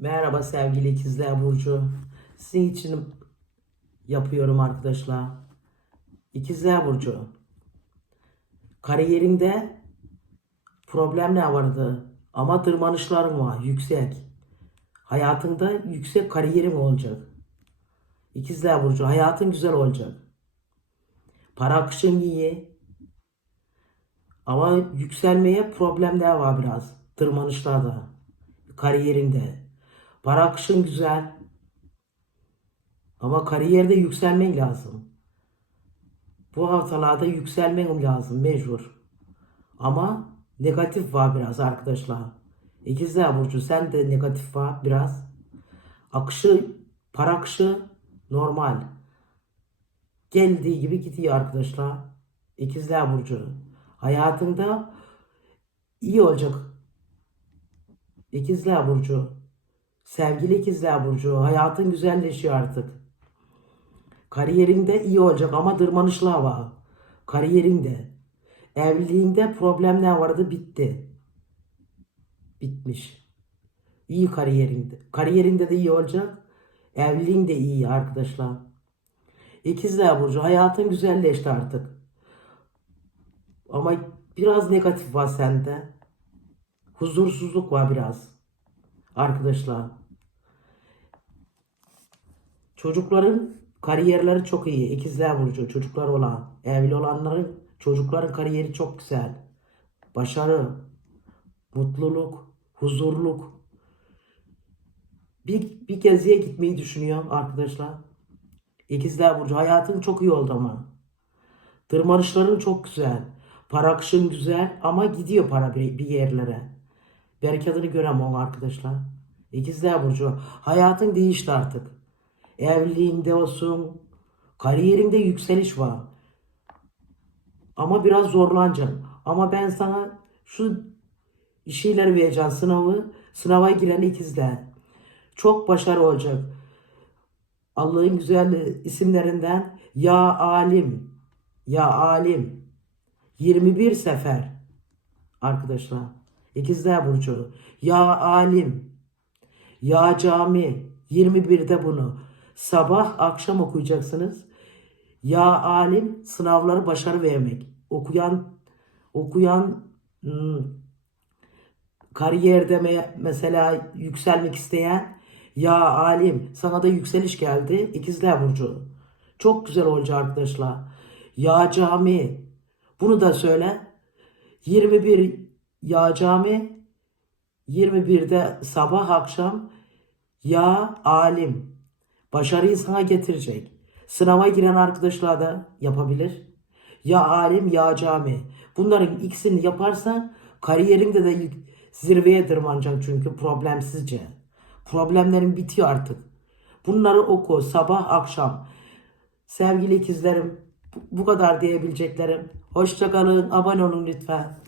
Merhaba sevgili ikizler Burcu. Sizin için yapıyorum arkadaşlar. İkizler Burcu. Kariyerinde problem ne vardı? Ama tırmanışların var yüksek. Hayatında yüksek kariyerin olacak. İkizler Burcu hayatın güzel olacak. Para akışın iyi. Ama yükselmeye problemler var biraz. Tırmanışlarda. Kariyerinde. Para akışın güzel. Ama kariyerde yükselmen lazım. Bu haftalarda yükselmen lazım mecbur. Ama negatif var biraz arkadaşlar. İkizler Burcu sen de negatif var biraz. Akışı, para akışı normal. Geldiği gibi gidiyor arkadaşlar. İkizler Burcu. Hayatında iyi olacak. İkizler Burcu. Sevgili İkizler Burcu. Hayatın güzelleşiyor artık. Kariyerinde iyi olacak ama tırmanışlar var. Kariyerinde. Evliliğinde problemler vardı bitti. Bitmiş. İyi kariyerinde. Kariyerinde de iyi olacak. Evliliğin de iyi arkadaşlar. İkizler Burcu hayatın güzelleşti artık. Ama biraz negatif var sende. Huzursuzluk var biraz. Arkadaşlar. Çocukların kariyerleri çok iyi. İkizler Burcu çocuklar olan. Evli olanların çocukların kariyeri çok güzel. Başarı, mutluluk, huzurluk. Bir, bir geziye gitmeyi düşünüyorum arkadaşlar. İkizler Burcu hayatın çok iyi oldu ama. Tırmanışların çok güzel. Para akışın güzel ama gidiyor para bir, bir yerlere. Bereketini göremem arkadaşlar. İkizler Burcu hayatın değişti artık. Evliliğinde olsun, kariyerinde yükseliş var. Ama biraz zorlanacaksın. Ama ben sana şu şeyleri vereceğim sınavı. Sınava giren ikizler. Çok başarı olacak. Allah'ın güzel isimlerinden Ya Alim, Ya Alim. 21 sefer arkadaşlar. İkizler Burcu. Ya Alim, Ya Cami. 21'de bunu. Sabah akşam okuyacaksınız. Ya Alim sınavları başarı vermek. Okuyan okuyan hmm, kariyerde me- mesela yükselmek isteyen ya alim sana da yükseliş geldi İkizler Burcu. Çok güzel olacak arkadaşlar. Ya cami bunu da söyle. 21 ya cami 21'de sabah akşam ya alim başarıyı sana getirecek. Sınava giren arkadaşlar da yapabilir. Ya alim ya cami. Bunların ikisini yaparsan kariyerinde de zirveye tırmanacaksın çünkü problemsizce. Problemlerin bitiyor artık. Bunları oku sabah akşam. Sevgili ikizlerim bu kadar diyebileceklerim. Hoşçakalın abone olun lütfen.